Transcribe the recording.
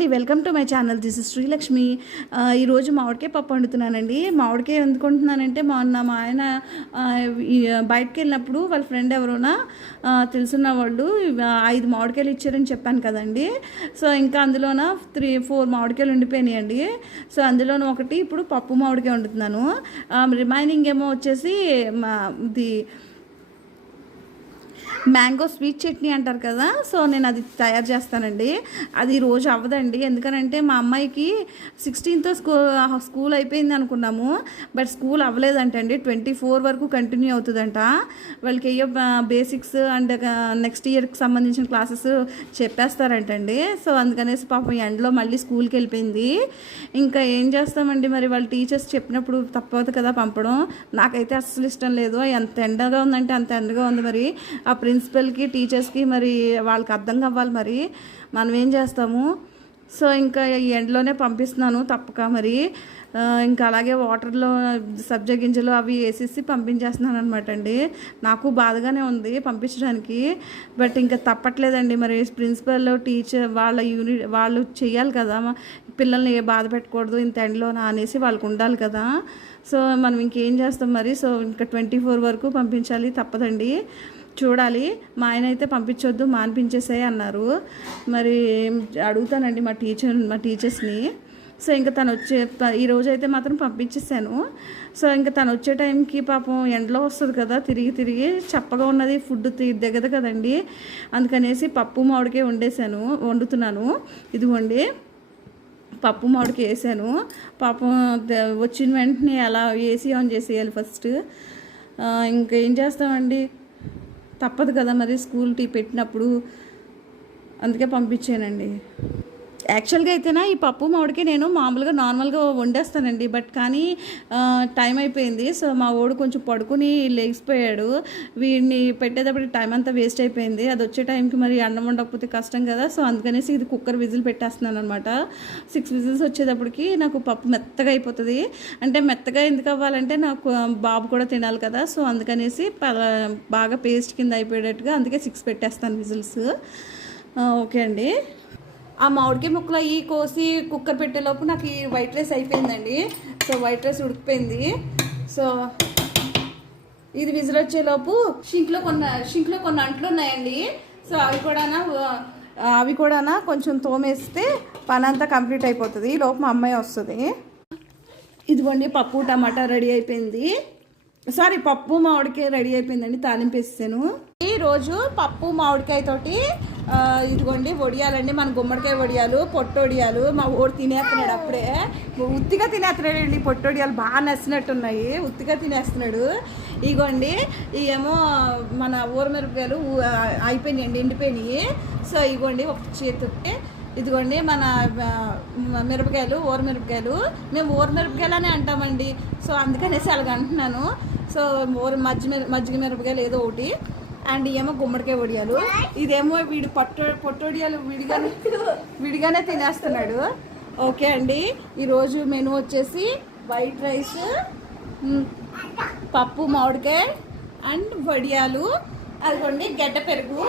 అండి welcome to my channel. This is Srilakshmi. ఈరోజు మామిడికాయ పప్పు వండుతున్నానండి. మామిడికాయ ఎందుకు వండుతున్నానంటే మొన్న మా ఆయన బయటకు వెళ్ళినప్పుడు వాళ్ళ ఫ్రెండ్ ఎవరోనా తెలుసున్న వాళ్ళు ఐదు మామిడికాయలు ఇచ్చారని చెప్పాను కదండి. సో ఇంకా అందులోన త్రీ ఫోర్ మామిడికాయలు ఉండిపోయినాయండి. సో అందులోన ఒకటి ఇప్పుడు పప్పు మామిడికాయ వండుతున్నాను. రిమైనింగ్ ఏమో వచ్చేసి మా ఇది మ్యాంగో స్వీట్ చట్నీ అంటారు కదా సో నేను అది తయారు చేస్తానండి. అది రోజు అవ్వదండి. ఎందుకనంటే మా అమ్మాయికి సిక్స్టీన్త్ స్కూల్ స్కూల్ అయిపోయింది అనుకున్నాము. బట్ స్కూల్ అవ్వలేదంటండి. ట్వంటీ ఫోర్ వరకు కంటిన్యూ అవుతుందంట. వాళ్ళకి ఏయో బేసిక్స్ అండ్ నెక్స్ట్ ఇయర్కి సంబంధించిన క్లాసెస్ చెప్పేస్తారంటండి. సో అందుకనేసి పాపం ఎండలో మళ్ళీ స్కూల్కి వెళ్ళిపోయింది. ఇంకా ఏం చేస్తామండి మరి? వాళ్ళ టీచర్స్ చెప్పినప్పుడు తప్పదు కదా పంపడం. నాకైతే అస్సలు ఇష్టం లేదు. ఎంత ఎండగా ఉందంటే అంత ఎండగా ఉంది మరి. ఆ ప్రిన్సిపల్కి టీచర్స్కి మరి వాళ్ళకి అర్థం కావాలి మరి. మనం ఏం చేస్తాము? సో ఇంకా ఈ ఎండలోనే పంపిస్తున్నాను తప్పక మరి. ఇంకా అలాగే వాటర్లో సబ్జా గింజలు అవి వేసేసి పంపించేస్తున్నాను అనమాట అండి. నాకు బాధగానే ఉంది పంపించడానికి. బట్ ఇంకా తప్పట్లేదండి మరి. ప్రిన్సిపల్ టీచర్ వాళ్ళ యూనిట్ వాళ్ళు చేయాలి కదా. పిల్లల్ని ఏ బాధ పెట్టకూడదు ఇంత ఎండలోనా అనేసి వాళ్ళకు ఉండాలి కదా. సో మనం ఇంకేం చేస్తాం మరి? సో ఇంకా ట్వంటీ ఫోర్ వరకు పంపించాలి తప్పదండి. చూడాలి. మా ఆయన అయితే పంపించొద్దు మానిపించేసాయి అన్నారు. మరి అడుగుతానండి మా టీచర్ మా టీచర్స్ని. సో ఇంకా తను వచ్చే ఈరోజు ఈ అయితే మాత్రం పంపించేసాను సో ఇంకా తను వచ్చే టైంకి పాపం ఎండలో వస్తుంది కదా తిరిగి తిరిగి చప్పగా ఉన్నది ఫుడ్ దిగదు కదండి. అందుకనేసి పప్పు మామిడికే వండేసాను వండుతున్నాను. ఇదిగోండి పప్పు మామిడికి వేసాను. పాపం ద- వచ్చిన వెంటనే అలా ఏసీ ఆన్ చేసేయాలి ఫస్ట్. ఇంకేం ఇంకా ఏం చేస్తామండి? తప్పదు కదా మరి స్కూల్ టీ పెట్టినప్పుడు. అందుకే పంపించానండి. యాక్చువల్గా అయితేనా ఈ పప్పు మామిడికి నేను మామూలుగా నార్మల్గా వండేస్తానండి బట్ కానీ టైం అయిపోయింది. సో మా ఓడు కొంచెం పడుకుని లేచిపోయాడు వీడిని పెట్టేటప్పుడు టైం అంతా వేస్ట్ అయిపోయింది. అది వచ్చే టైంకి మరి అన్నం వండకపోతే కష్టం కదా. సో అందుకనేసి ఇది కుక్కర్ విజిల్ పెట్టేస్తున్నాను అనమాట సిక్స్ విజిల్స్ వచ్చేటప్పటికి నాకు పప్పు మెత్తగా అయిపోతుంది. అంటే మెత్తగా ఎందుకు అవ్వాలంటే నాకు బాబు కూడా తినాలి కదా. సో అందుకనేసి బాగా పేస్ట్ కింద అయిపోయేటట్టుగా అందుకే సిక్స్ పెట్టేస్తాను విజిల్స్. ఓకే అండి. ఆ మామిడికాయ ముక్కలు అవి కోసి కుక్కర్ పెట్టేలోపు నాకు ఈ వైట్ రైస్ అయిపోయిందండి. సో వైట్ రైస్ ఉడికిపోయింది. సో ఇది విజిల్ వచ్చేలోపు షింక్లో కొన్ని షింక్లో కొన్ని అంట్లు ఉన్నాయండి. సో అవి కూడా అవి కూడా కొంచెం తోమేస్తే పని అంతా కంప్లీట్ అయిపోతుంది. ఈ లోపు మా అమ్మాయి వస్తుంది. ఇదిగోండి పప్పు టమాటా రెడీ అయిపోయింది. సారీ పప్పు మామిడికాయ రెడీ అయిపోయిందండి. తాలింపు వేసాను ఈ రోజు పప్పు మామిడికాయ తోటి ఇదిగోండి వడియాలండి. మన గుమ్మడికాయ వడియాలు పొట్టొడియాలు మా ఓడి తినేస్తున్నాడు అప్పుడే. ఉత్తిగా తినేస్తున్నాడండి. పొట్టొడియాలు బాగా నచ్చినట్టున్నాయి ఉత్తిగా తినేస్తున్నాడు. ఇగోండి ఏమో మన ఊరమిరపకాయలు అయిపోయినాయండి ఎండిపోయినాయి. సో ఇగోండి ఒక చేతికి ఇదిగోండి మన మిరపకాయలు ఊర మిరపకాయలు. మేము ఊర మిరపకాయలు అని అంటామండి. సో అందుకనేసి అలాగ అంటున్నాను. సో ఊర మజ్జి మిర మజ్జిగ మిరపకాయలు ఏదో ఒకటి. అండ్ ఏమో గుమ్మడికాయ వడియాలు. ఇదేమో వీడు పట్టు పొట్టొడియాలు విడిగానే విడిగానే తినేస్తున్నాడు. ఓకే అండి ఈరోజు మెనూ వచ్చేసి వైట్ రైస్ పప్పు మామిడికాయ అండ్ వడియాలు. అదిగోండి గడ్డ పెరుగు